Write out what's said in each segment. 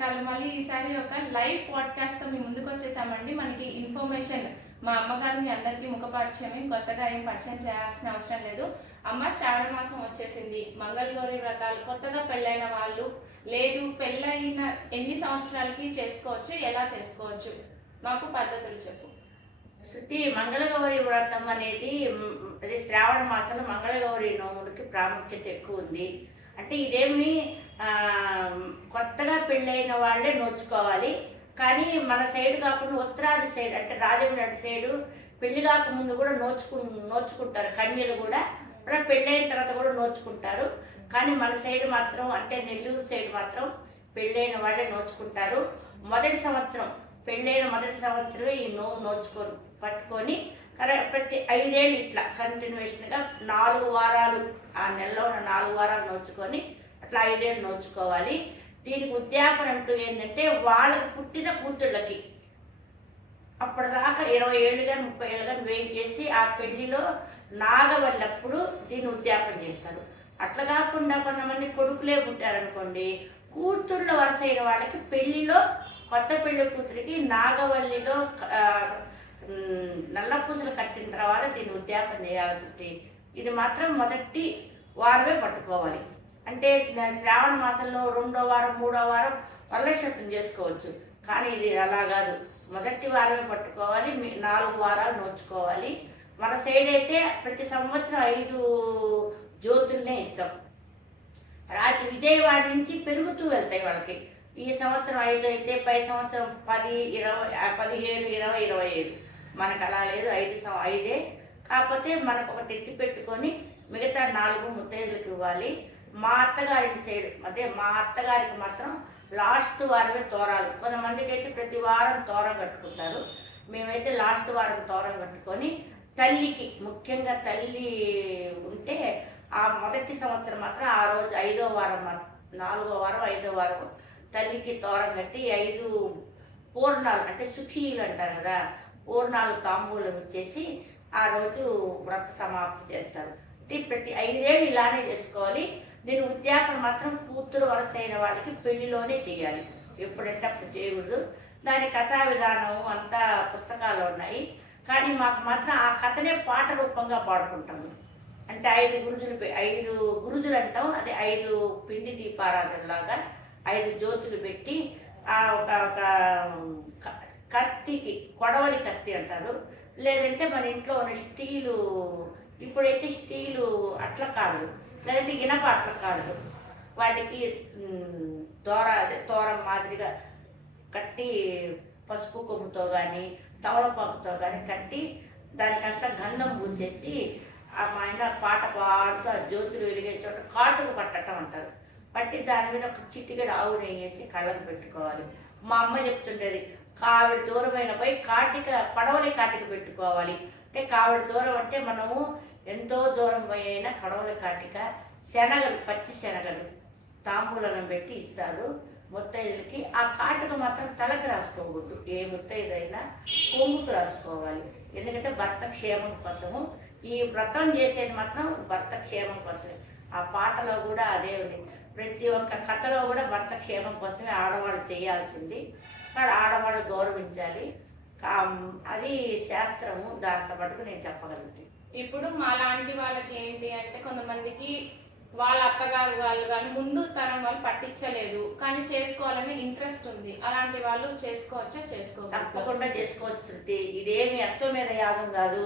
వెనకాల మళ్ళీ ఈసారి ఒక లైవ్ పాడ్కాస్ట్తో మీ ముందుకు వచ్చేసామండి. మనకి ఇన్ఫర్మేషన్ మా అమ్మగారు మీ అందరికీ ముఖపరిచయం కొత్తగా ఏం పరిచయం చేయాల్సిన అవసరం లేదు. అమ్మ శ్రావణ మాసం వచ్చేసింది. మంగళగౌరి వ్రతాలు కొత్తగా పెళ్ళైన వాళ్ళు లేదు పెళ్ళైన ఎన్ని సంవత్సరాలకి చేసుకోవచ్చు ఎలా చేసుకోవచ్చు? మాకు పద్ధతులు చెప్పు. శృతి మంగళగౌరి వ్రతం అనేది అది శ్రావణ మాసంలో మంగళగౌరి నోములకి ప్రాముఖ్యత ఎక్కువ ఉంది. అంటే ఇదేమి కొత్తగా పెళ్ళైన వాళ్ళే నోచుకోవాలి. కానీ మన సైడ్ కాకుండా ఉత్తరాది సైడ్ అంటే రాజమండ్రి సైడు పెళ్ళి కాకముందు కూడా నోచుకు నోచుకుంటారు. కన్యలు కూడా కూడా పెళ్ళైన తర్వాత కూడా నోచుకుంటారు. కానీ మన సైడ్ మాత్రం అంటే నెల్లూరు సైడ్ మాత్రం పెళ్ళైన వాళ్ళే నోచుకుంటారు. మొదటి సంవత్సరం పెళ్ళైన మొదటి సంవత్సరమే ఈ నోవు నోచుకొని పట్టుకొని ప్రతి ఐదేళ్ళు ఇట్లా కంటిన్యూషన్గా నాలుగు వారాలు ఆ నెలలో ఉన్న నాలుగు వారాలు నోచుకొని అట్లా ఐదేళ్ళు నోచుకోవాలి. దీనికి ఉద్యాపన అంటూ ఏంటంటే వాళ్ళకి పుట్టిన కూతుళ్ళకి అప్పటిదాకా ఇరవై ఏళ్ళు కానీ ముప్పై ఏళ్ళు కానీ వెయిట్ చేసి ఆ పెళ్ళిలో నాగవల్లప్పుడు దీన్ని ఉద్యాపన చేస్తారు. అట్లా కాకుండా కొంతమంది కొడుకులే పుట్టారనుకోండి కూతుర్ల వరుస అయిన వాళ్ళకి పెళ్ళిలో కొత్త పెళ్ళి కూతురికి నాగవల్లిలో నల్ల పూసలు కట్టిన తర్వాత దీన్ని ఉద్యాపన చేయాల్సి ఇది మాత్రం మొదటి వారమే పట్టుకోవాలి. అంటే శ్రావణ మాసంలో రెండో వారం మూడో వారం వరలక్షత్రం చేసుకోవచ్చు. కానీ ఇది అలా కాదు. మొదటి వారమే పట్టుకోవాలి నాలుగు వారాలు నోచుకోవాలి. మన సైడ్ అయితే ప్రతి సంవత్సరం ఐదు జ్యోతుల్నే ఇస్తాం. రాజు విజయవాడ నుంచి పెరుగుతూ వెళ్తాయి వాళ్ళకి. ఈ సంవత్సరం ఐదు అయితే పై సంవత్సరం పది ఇరవై పదిహేడు ఇరవై ఇరవై ఐదు. మనకు అలా లేదు ఐదు సం- ఐదే. కాకపోతే మనకు ఒకటి ఎత్తి పెట్టుకొని మిగతా నాలుగు ముత్తైదులకు ఇవ్వాలి. మా అత్తగారికి సైడ్ అదే మా అత్తగారికి మాత్రం లాస్ట్ వారమే తోరాలు. కొంతమందికి అయితే ప్రతి వారం తోరం కట్టుకుంటారు. మేమైతే లాస్ట్ వారం తోరం కట్టుకొని తల్లికి ముఖ్యంగా తల్లి ఉంటే ఆ మొదటి సంవత్సరం మాత్రం ఆ రోజు ఐదో వారం నాలుగో వారం ఐదో వారం తల్లికి తోరం కట్టి ఐదు పూర్ణాలు అంటే సుఖీలు అంటారు కదా. పూర్ణాలు తాంబూలం ఇచ్చేసి ఆ రోజు వ్రత సమాప్తి చేస్తారు. అంటే ప్రతి ఐదేళ్ళు ఇలానే చేసుకోవాలి. దీని ఉద్యాపన మాత్రం కూతురు వలసైన వాళ్ళకి పెళ్ళిలోనే చేయాలి. ఎప్పుడంటే అప్పుడు చేయకూడదు. దాని కథా విధానం అంతా పుస్తకాలు ఉన్నాయి. కానీ మాకు మాత్రం ఆ కథనే పాట రూపంగా పాడుకుంటాము. అంటే ఐదు గురుజులు పె- ఐదు గురుజులు అంటాం. అదే ఐదు పిండి దీపారాధనలాగా ఐదు జ్యోతులు పెట్టి ఆ ఒక ఒక కత్తికి కొడవలి కత్తి అంటారు. లేదంటే మన ఇంట్లో ఉన్న స్టీలు ఇప్పుడైతే స్టీలు అట్ల కాడలు లేదంటే ఇనప అట్ల కాడలు వాటికి దోర అదే తోరం మాదిరిగా కట్టి పసుపు కొమ్ముతో కానీ తమలపాకుతో కానీ కట్టి దానికంతా గంధం పూసేసి ఆ మా ఆయన పాట పాడుతూ ఆ జ్యోతులు వెలిగే చోట కాటుకు పట్టటం అంటారు. పట్టి దాని మీద ఒక చిటికెడు ఆవు నెయ్యేసి కళ్ళకు పెట్టుకోవాలి. మా అమ్మ చెప్తుండేది కావిడి దూరమైన పోయి కాటిక కడవలి కాటిక పెట్టుకోవాలి. అంటే కావిడి దూరం అంటే మనము ఎంతో దూరం పోయి అయినా కడవలి కాటిక శనగలు పచ్చి శనగలు తాంబూలను పెట్టి ఇస్తారు. ముత్తైదులకి ఆ కాటుక మాత్రం తలకు రాసుకోకూడదు. ఏ ముత్తైదైనా కొంగుకు రాసుకోవాలి. ఎందుకంటే భర్త క్షేమం కోసము ఈ వ్రతం చేసేది మాత్రం భర్త క్షేమం కోసమే. ఆ పాటలో కూడా అదే ఉంది. ప్రతి ఒక్క కథలో కూడా భర్త క్షేమం కోసమే ఆడవాళ్ళు చేయాల్సింది. కానీ ఆడవాళ్ళు గౌరవించాలి. అది శాస్త్రము. దాంతో మటుకు నేను చెప్పగలుగుతాను. ఇప్పుడు మా లాంటి వాళ్ళకి ఏంటి అంటే కొంతమందికి వాళ్ళ అత్తగారు వాళ్ళు కానీ ముందు తరం వాళ్ళు పట్టించలేదు. కానీ చేసుకోవాలని ఇంట్రెస్ట్ ఉంది. అలాంటి వాళ్ళు చేసుకోవచ్చా? చేసుకోవచ్చు తప్పకుండా చేసుకోవచ్చు శృతి. ఇదేమి అశ్వమేధ యాగం కాదు.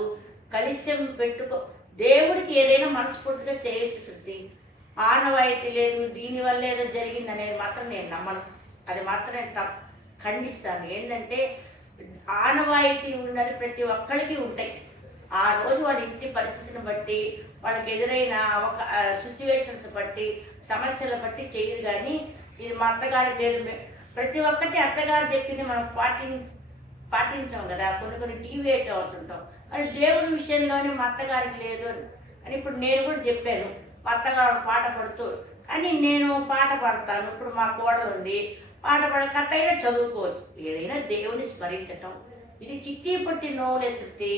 కలిస్యం పెట్టుకో దేవుడికి ఏదైనా మనస్ఫూర్తిగా చేయొచ్చు శృతి. ఆనవాయితీ లేదు దీనివల్ల ఏదో జరిగింది అనేది మాత్రం నేను నమ్మను. అది మాత్రం నేను తప్ప ఖండిస్తాను. ఏంటంటే ఆనవాయితీ ఉన్నది ప్రతి ఒక్కరికి ఉంటాయి. ఆ రోజు వాళ్ళ ఇంటి పరిస్థితిని బట్టి వాళ్ళకి ఎదురైన ఒక సిచ్యువేషన్స్ బట్టి సమస్యలు బట్టి చేయరు కానీ ఇది మా అత్తగారికి లేదు. ప్రతి ఒక్కటి అత్తగారు చెప్పింది మనం పాటి పాటించాం కదా. కొన్ని కొన్ని డీవియేట్ అవుతుంటాం. అది దేవుడి విషయంలోనే మా అత్తగారికి లేదు అని. అని ఇప్పుడు నేను కూడా చెప్పాను. అత్తగారు పాట పడుతూ కానీ నేను పాట పాడతాను ఇప్పుడు మా కోడలు ఉంది పాట పాడ కథ అయినా చదువుకోవచ్చు. ఏదైనా దేవుని స్మరించటం. ఇది చిట్టి పట్టి నోవులే శక్తి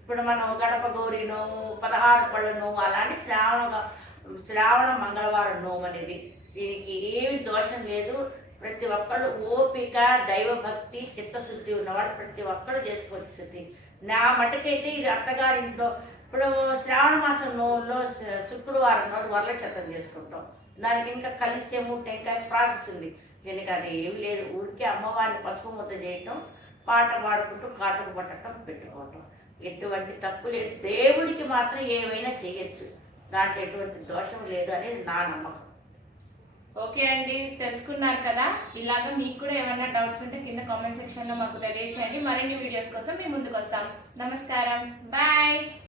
ఇప్పుడు మనం గడప గౌరి నోము పదహారు పళ్ళ నోము అలాంటి శ్రావణ శ్రావణ మంగళవారం నోము అనేది. దీనికి ఏమి దోషం లేదు. ప్రతి ఒక్కళ్ళు ఓపిక దైవభక్తి చిత్తశుద్ధి ఉన్నవాడు ప్రతి ఒక్కళ్ళు చేసుకోవచ్చు స్థితి నా మటుకైతే ఇది అత్తగారింట్లో ఇప్పుడు శ్రావణ మాసం నోలో శుక్రవారం నాడు వరలక్షతం చేసుకుంటాం. దానికి ఇంకా కలిసేము టెంకాయ ప్రాసెస్ ఉంది. దీనికి అది ఏమి లేదు. ఊరికే అమ్మవారిని పసుపు ముద్ద చేయటం పాట పాడుకుంటూ కాటుకు పట్టడం పెట్టుకోవటం. ఎటువంటి తప్పు లేదు. దేవుడికి మాత్రం ఏమైనా చేయొచ్చు. దాంట్లో ఎటువంటి దోషం లేదు అనేది నా నమ్మకం. ఓకే అండి. తెలుసుకున్నారు కదా? ఇలాగ మీకు కూడా ఏమైనా డౌట్స్ ఉంటే కింద కామెంట్ సెక్షన్లో మాకు తెలియచేయండి. మరిన్ని వీడియోస్ కోసం మేము ముందుకు వస్తాం. నమస్కారం. బాయ్.